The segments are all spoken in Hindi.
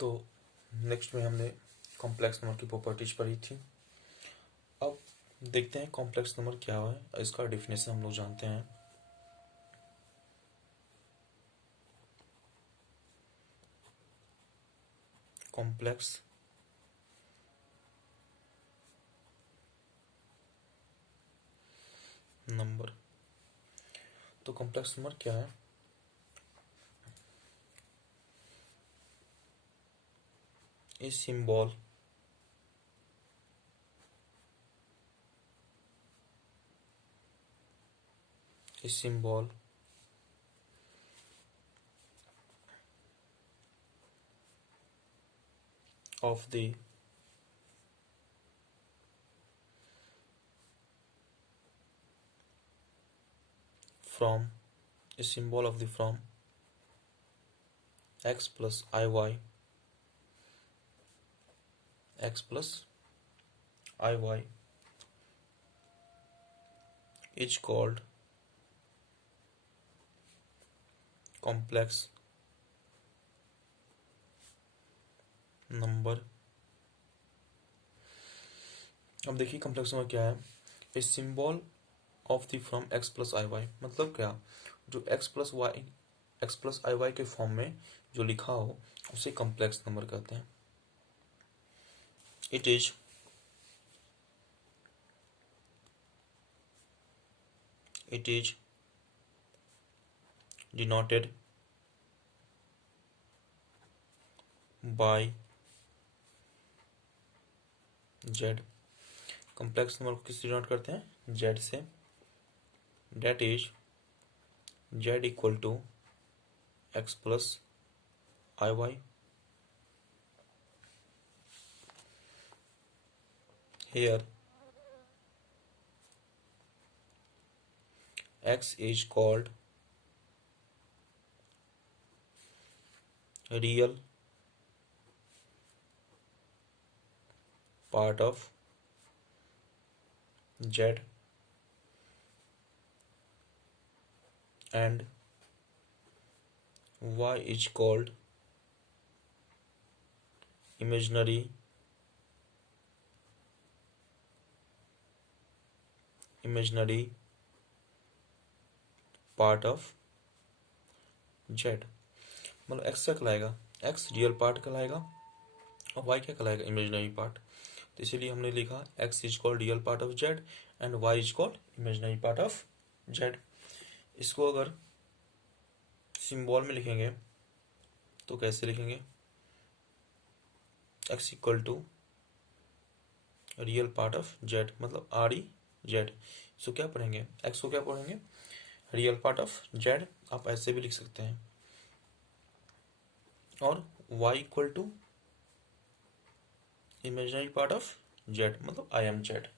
तो नेक्स्ट में हमने कॉम्प्लेक्स नंबर की प्रॉपर्टीज पढ़ी थी। अब देखते हैं कॉम्प्लेक्स नंबर क्या है, इसका डेफिनेशन हम लोग जानते हैं। कॉम्प्लेक्स नंबर, तो कॉम्प्लेक्स नंबर क्या है? A symbol of the from a symbol of the from x plus iy is called complex number। अब देखिए कॉम्प्लेक्स नंबर क्या है। A symbol of the from x plus I y, मतलब क्या, जो x प्लस आई वाई के फॉर्म में जो लिखा हो उसे कॉम्प्लेक्स नंबर कहते हैं। It is denoted by z। Complex number को किससे डिनोट करते हैं? z से। That is z equal to x plus I y. Here x is called real part of z and y is called imaginary part of z. मतलब एक्स क्या कहलाएगा? एक्स रियल पार्ट कहलाएगा और वाई क्या कहलाएगा? Imaginary part. तो इसीलिए हमने लिखा x is called real part of z and y is called imaginary part of z. इसको अगर सिंबल में लिखेंगे तो कैसे लिखेंगे? X equal to real part of z, मतलब आर ई जेड। इसको क्या पढ़ेंगे? एक्स को क्या पढ़ेंगे? Real part of z. आप ऐसे भी लिख सकते हैं। और y equal to imaginary part of z, मतलब आई एम जेड।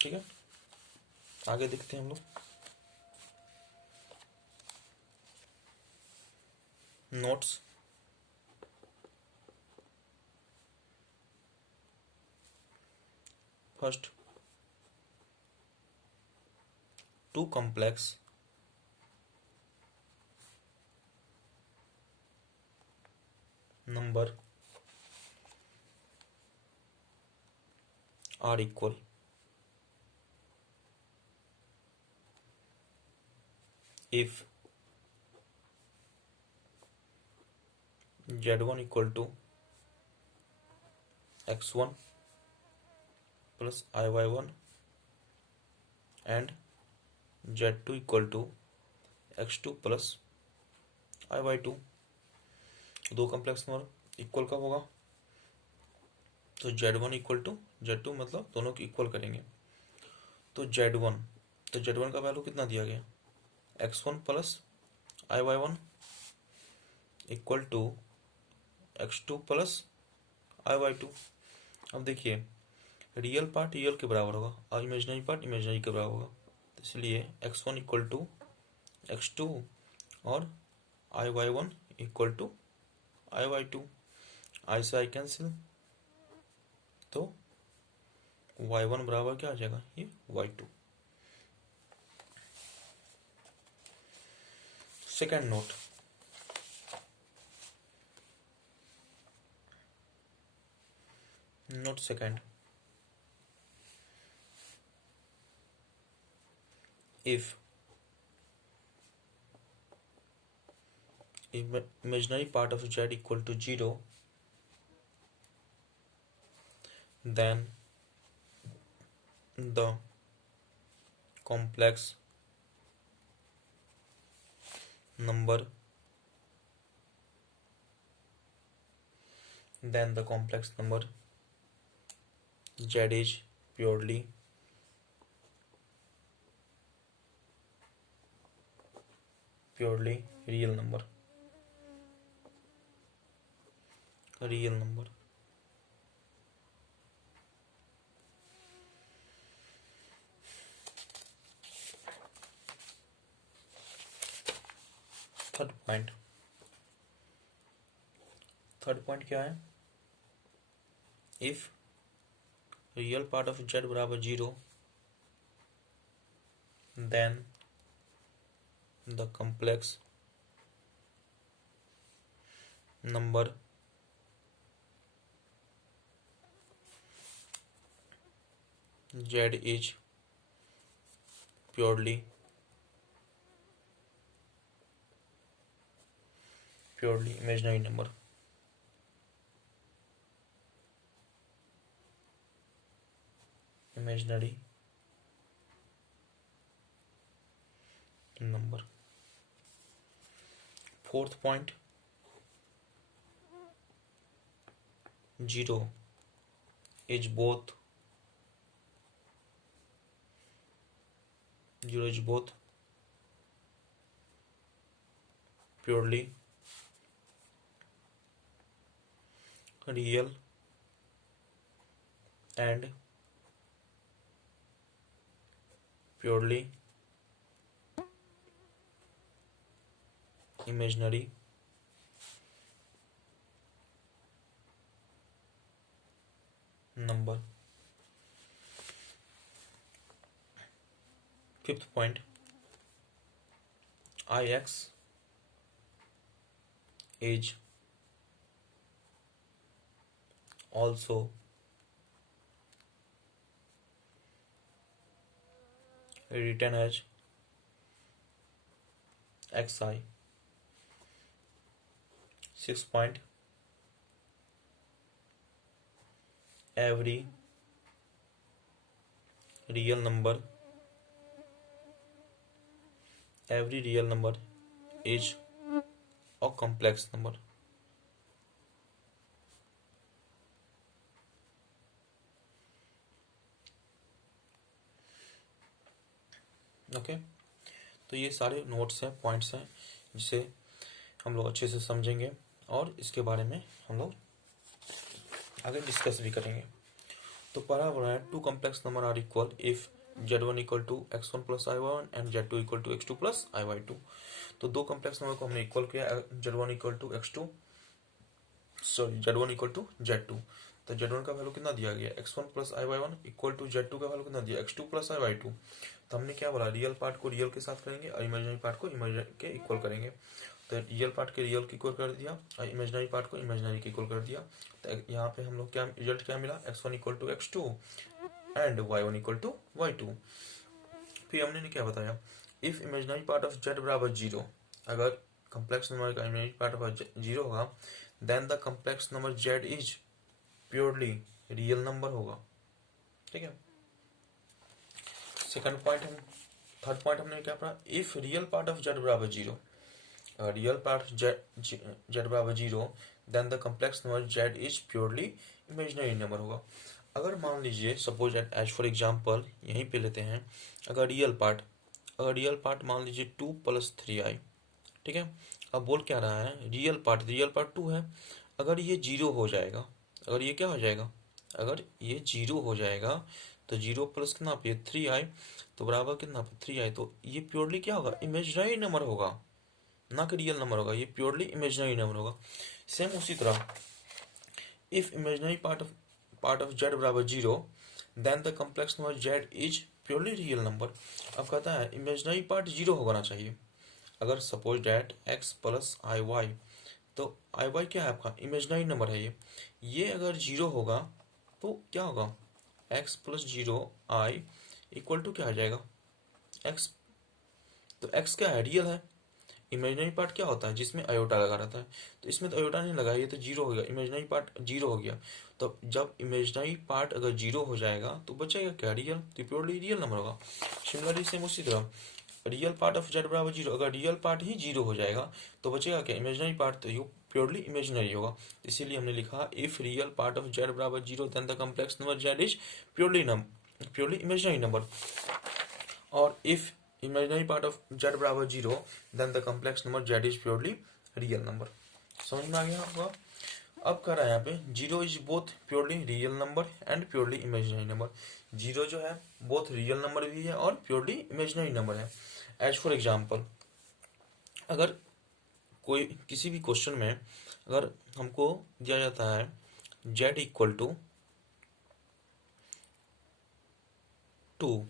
ठीक है, आगे देखते हैं हम लोग। Notes, first, two complex number are equal if z1 equal to x1 plus iy1 and z2 equal to x2 plus iy2। दो कॉम्प्लेक्स नंबर इक्वल कब होगा? तो z1 इक्वल टू z2, मतलब दोनों को इक्वल करेंगे। तो z1 का वैल्यू कितना दिया गया? x1 plus iy1 equal to x2 plus iy2। अब देखिए, रियल पार्ट रियल के बराबर होगा और इमेजिनरी पार्ट इमेजिनरी के बराबर होगा। तो इसलिए x1 इक्वल टू x2 और iy1 इक्वल टू iy2। आई से आई कैंसिल, तो y1 बराबर क्या आ जाएगा? ये y2। Second note, note second, if imaginary part of z equal to 0, then the complex number z is purely real number. Third point क्या है? If real part of z बराबर 0, then the complex number z is purely imaginary number. Fourth point, 0 is both purely real and purely imaginary number. Fifth point, Ix is also written as xi. Sixth point, every real number is a complex number. Okay, तो ये सारे नोट्स हैं, पॉइंट्स हैं, जिसे हम लोग अच्छे से समझेंगे और इसके बारे में हम लोग आगे डिस्कस भी करेंगे। तो पढ़ा हुआ है, two complex number are equal if z1 equal to x1 plus i1 and z2 equal to x2 plus i2। तो दो कॉम्प्लेक्स नंबर को हमने इक्वल किया, z1 equal to z1 equal to z2। तो z1 का वैल्यू कितना दिया गया, x1 plus i1 equal to z2 का वैल्यू कितना दिया, x2 प्लस i2। तो हमने क्या बोला, रियल पार्ट को रियल के साथ करेंगे और इमेजिनरी पार्ट को इमेजिनरी के इक्वल करेंगे। तो रियल पार्ट के रियल के इक्वल कर दिया और इमेजिनरी पार्ट को इमेजिनरी के इक्वल कर दिया। तो यहाँ पे हम लोग क्या रिजल्ट क्या मिला, x1 equal to x2 and y1 equal to y2। फिर हमने क्या बताया, if imaginary part of z बराबर 0, अगर कॉम्प्लेक्स नंबर का इमेजिनरी पार्ट ऑफ 0 होगा, then the complex number z is purely real number होगा। ठीक है। सेकंड पॉइंट थर्ड पॉइंट हमने क्या पढ़ा, if real part of z बराबर 0, रियल पार्ट z बराबर 0, then the complex number z is purely imaginary number होगा। अगर मान लीजिए सपोज एज फॉर एग्जांपल यहीं पे लेते हैं, अगर रियल पार्ट मान लीजिए 2 प्लस 3i, ठीक है। अब बोल क्या रहा है, रियल पार्ट 2 है, अगर ये 0 हो जाएगा, अगर ये क्या हो जाएगा, अगर ये 0 हो जाएगा तो 0 प्लस कितना पे 3i, तो बराबर कितना पे 3i, तो ये प्योरली क्या होगा, इमेजिनरी नंबर होगा, ना कि रियल नंबर होगा, ये प्योरली इमेजिनरी नंबर होगा। सेम उसी तरह if imaginary part of z बराबर 0, then the complex number z is purely real number. अब कहता है इमेजिनरी पार्ट 0 होना चाहिए। अगर suppose that x plus I y, तो आई वाई क्या है आपका, इमेजिनरी नंबर है ये अगर 0 होगा तो क्या होगा, x plus 0i equal to क्या आ जाएगा, x। तो x क्या है, रियल है। इमेजिनरी पार्ट क्या होता है, जिसमें अयोटा लगा रहता है, तो इसमें तो अयोटा नहीं लगा, ये तो जीरो हो गया, इमेजिनरी पार्ट जीरो हो गया। तो जब इमेजिनरी पार्ट अगर जीरो हो जाएगा तो बचेगा क्या, रियल, तो प्योरली रियल नंबर होगा। सिमिलरली सेम उसी तरह रियल पार्ट ऑफ जेड बराबर जीरो, अगर रियल पार्ट ही जीरो हो जाएगा तो बचेगा क्या, इमेजिनरी पार्ट, तो ये प्योरली इमेजिनरी होगा। इसीलिए हमने लिखा if real part of Z बराबर zero then the complex number Z is purely imaginary number, और if imaginary part of Z बराबर zero then the complex number Z is purely real number. समझ में आ गया आपका। अब कर रहा है यहाँ पे zero is both purely real number and purely imaginary number. Zero जो है बोथ रियल नंबर भी है और प्योरली इमेजिनरी नंबर है। एज फॉर एग्जाम्पल, अगर कोई किसी भी क्वेश्चन में अगर हमको दिया जाता है z इक्वल टू 2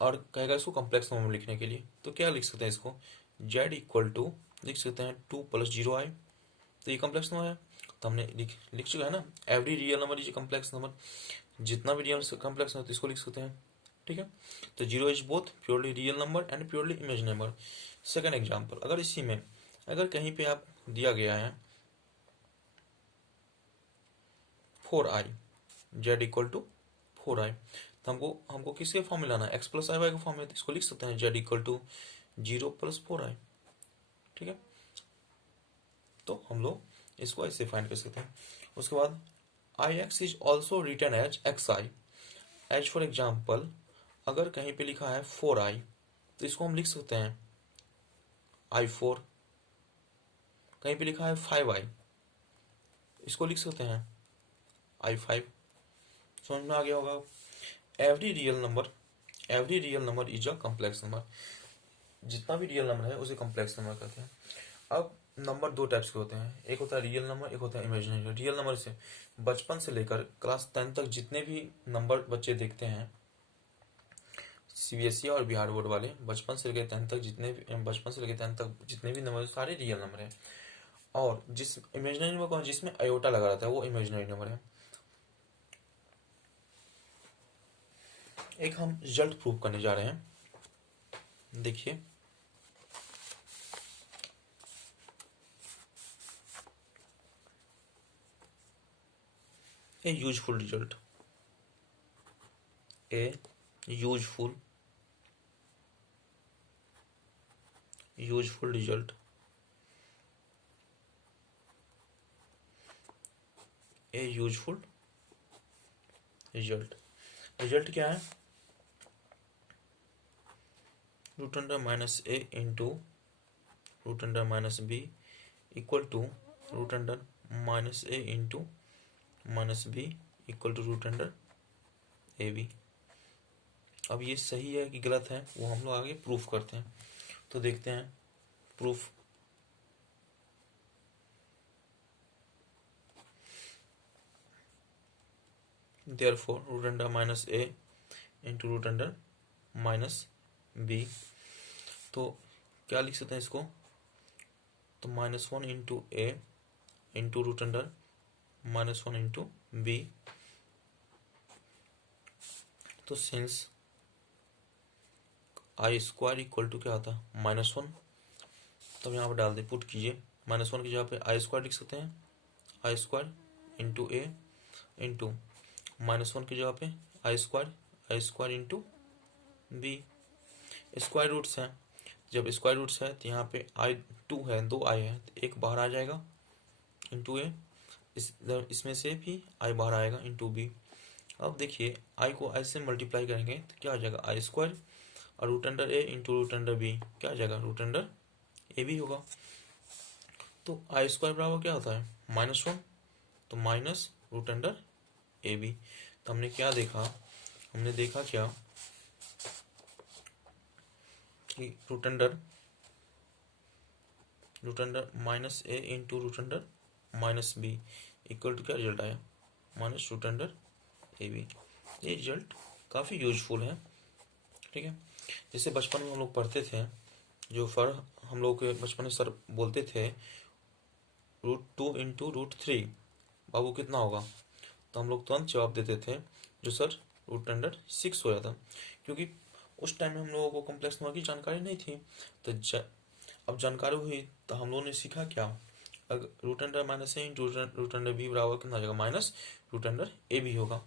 और कहेगा इसको कॉम्प्लेक्स नंबर में लिखने के लिए, तो क्या लिख सकते हैं इसको, z इक्वल टू लिख सकते हैं 2 प्लस 0i, तो ये कॉम्प्लेक्स नंबर है। तो हमने लिख चुका है ना, every real number is complex number, जितना भी रियल कॉम्प्लेक्स नंबर इसको लिख सकते हैं, ठीक है। तो zero is both purely real number and purely imaginary number. Second example, अगर इसी में अगर कहीं पे आप दिया गया है 4i, z equal to 4i, तो हमको किसके फॉर्म में लाना है, x प्लस आई वाई के फॉर्म में, तो इसको लिख सकते हैं z equal to 0 plus 4i, ठीक है। तो हम लोग इसको ऐसे फाइंड कर सकते हैं। उसके बाद ix is also written as xi, as for example अगर कहीं पे लिखा है 4i, तो इसको हम लिख सकते हैं i4। कहीं पे लिखा है 5i, इसको लिख सकते हैं i5। समझ में आ गया होगा। Every real number is a complex number, जितना भी रियल नंबर है उसे कॉम्प्लेक्स नंबर कहते हैं। अब नंबर दो टाइप्स के होते हैं, एक होता है रियल नंबर, एक होता है इमेजिनरी। रियल नंबर से बचपन से लेकर क्लास 10 तक जितने भी नंबर बच्चे देखते हैं, सीबीएसई और बिहार बोर्ड वाले, बचपन से लेकर 10 तक जितने भी नंबर सारे रियल नंबर है। और जिस इमेजिनरी नंबर कौन, जिसमें अयोटा लगा रहता है वो इमेजिनरी नंबर है। एक हम रिजल्ट प्रूव करने जा रहे हैं, देखिए a useful result, a useful result, a useful result क्या है, root under minus A into root under minus b equal to root under minus A into minus b equal to root under a b. अब ये सही है कि गलत है वो हम लोग आगे प्रूफ करते हैं, तो देखते हैं proof. Therefore root under minus ए into root under minus B, तो क्या लिख सकते हैं इसको, तो -1 into A into root under -1 into B. तो since i square equal to क्या होता है -1, तब यहाँ पर डाल दे, पुट कीजिए, -1 की जगह पे आई स्क्वायर लिख सकते हैं, i square into A into -1 की जगह पे i square into B. Square roots हैं, जब स्क्वायर रूट्स है तो यहाँ पे i2 है, 2i है, तो एक बाहर आ जाएगा इंटू ए, इसमें से भी i बाहर आएगा इंटू बी। अब देखिए i को i से मल्टीप्लाई करेंगे तो क्या आ जाएगा आई स्क्वायर, और root under a into root under B क्या आ जाएगा, रूट अंडर ए बी होगा। तो आई स्क्वायर बराबर क्या होता है -1, तो minus root under a b. तो हमने क्या देखा, हमने देखा क्या कि root under minus A into root under minus b equal to क्या रिजल्ट आया, minus root under a b. ये रिजल्ट काफ़ी यूजफुल है, ठीक है। जैसे बचपन में हम लोग पढ़ते थे, जो हम लोग के बचपन में सर बोलते थे √2 इंटू √3 बाबू कितना होगा, तो तो हम लोग तुरंत जवाब देते थे जो सर रूट अंडर 6 हो जाता, क्योंकि उस टाइम में हम लोगों को कॉम्प्लेक्स नंबर की जानकारी नहीं थी। तो अब जानकारी हुई तो हम लोगों ने सीखा क्या, अगर रूट अंडर माइनस ए इंटू रूट अंडर बी बराबर कितना हो जाएगा, minus root under a b होगा।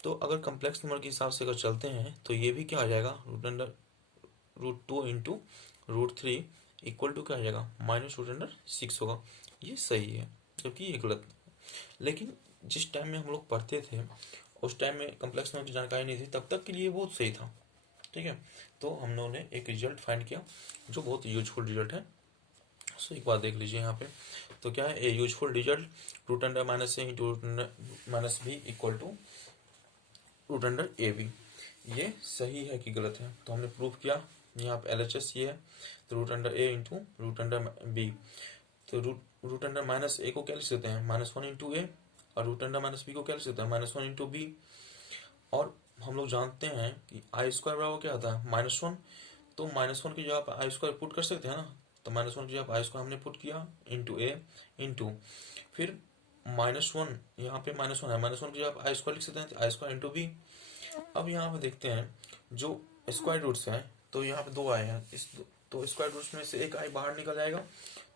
तो अगर कम्प्लेक्स नंबर के हिसाब से अगर चलते हैं तो ये भी क्या आ जाएगा, root under root 2 into root 3 equal to क्या आ जाएगा, माइनस रूट अंडर 6 होगा। ये सही है, जबकि ये गलत। लेकिन जिस टाइम में हम लोग पढ़ते थे उस टाइम में कम्प्लेक्स नंबर की जानकारी नहीं थी, तब तक के लिए बहुत सही था। ठीक है, तो हम लोगों ने एक रिजल्ट फाइंड किया जो बहुत यूजफुल रिजल्ट है। सो एक बार देख लीजिए यहाँ पे, तो क्या है, a useful result root under minus A into root under minus b equal to root under a b. ये सही है कि गलत है, तो हमने प्रूव किया। यहाँ पे LHS ये है, तो root under a into root under B, तो रूट अंडर माइनस ए को क्या लिख सकते हैं, -1 इंटू ए, और रूट अंडर माइनस बी को क्या लिख सकते हैं, -1 इंटू बी। और हम लोग जानते हैं कि आई स्क्वायर बराबर क्या आता है, -1, तो -1 की जगह आप आई स्क्वायर पुट कर सकते हैं ना, तो -1 की जगह आई स्क्वायर हमने पुट किया इंटू ए इंटू फिर -1, यहाँ पे -1 है, -1 की जगह आप आई स्क्वायर लिख सकते हैं, आई स्क्वायर इंटू बी। अब यहाँ पे देखते हैं जो स्क्वायर रूट्स हैं, तो यहाँ पे 2 आए हैं, तो स्क्वायर रूट्स में से एक आई बाहर निकल जाएगा,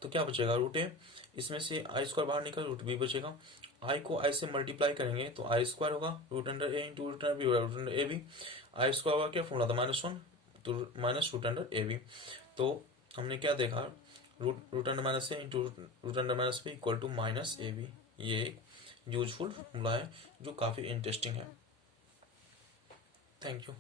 तो क्या बचेगा, रूट ए। इसमें से आई स्क्वायर बाहर निकल, रूट बी बचेगा। आई को आई से मल्टीप्लाई करेंगे तो आई स्क्वायर होगा, root under a into root under b होगा, root under a b. I square का क्या फॉर्मूला था, -1, तो minus root under a b. तो हमने क्या देखा, root under minus A into root under minus b equal to minus a b. ये एक यूजफुल फॉर्मूला है जो काफ़ी इंटरेस्टिंग है। Thank you.